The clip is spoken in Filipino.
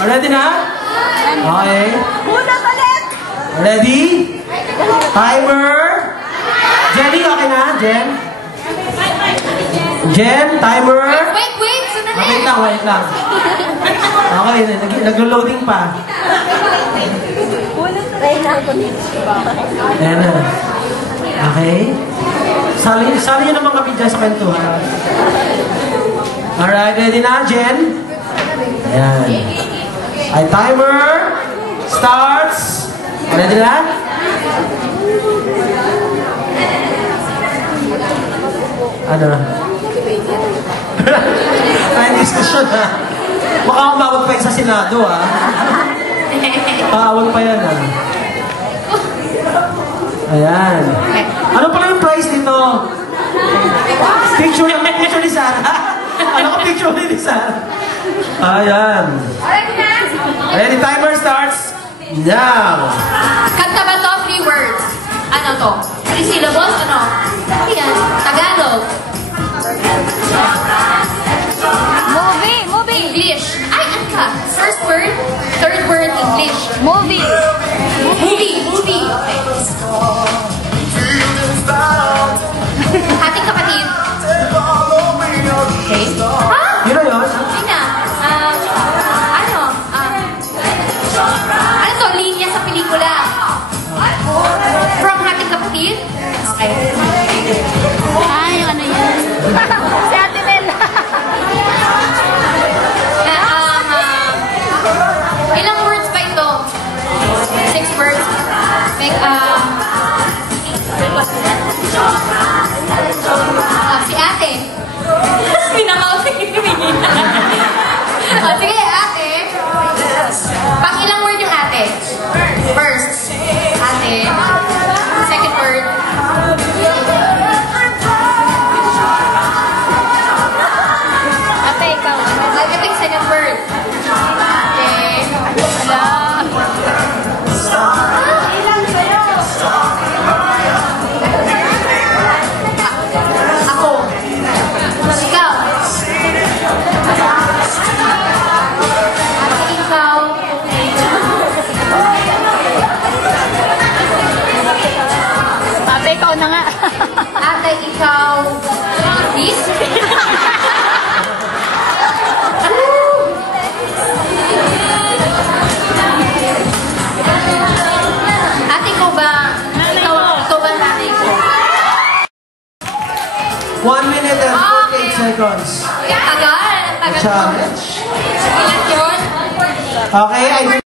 Ready na? Okay. Unat ulit! Ready? Timer. Jenny, okay na? Jen? Jen, timer. Wait! Sandali! Wait lang. Okay, naglo-loading pa. Try na ako din. Ayan na. Okay. Sali nyo naman kami dyan sa kwentuhan. Alright, ready na, Jen? Ayan. Ay, timer. Starts. Ready na? Ano? Ay, discussion ha. Baka umawag pa yung sa Senado ha. Paawag pa yan ha. Ayan. Ano pala yung prize dito? Picture ni Sarah. Ano ka picture ni Sarah? Ayan. Ready, timer starts now. Kanta ba to? 3 words. Ano to? 3 syllables? Ano? Ayan. Tagalog. Movie. English. Ay, ano ka? First word, third word, English. Movie. Okay. Ating kapatid. Okay. Ha? Yun na yun? Yun na. Ano to? Linya sa pelikula. From Ating Kapatid? Okay. Ay, ano yan? Si Ate Mel. Ilang words ba ito? 6 words? Si Ate. Pinamausin yung sige, Ate. Pang ilang word yung Ate? First. Ate. Second word. Ate, ikaw. Ito yung second word. Ate. Ilang sa'yo? Ako. Ikaw. Ate, ikaw na nga. Ate, ikaw. This? Ate ko ba? Ikaw ba nanay ko? 1 minute and 48 seconds. Tagal. Challenge. Ilan yun? Okay,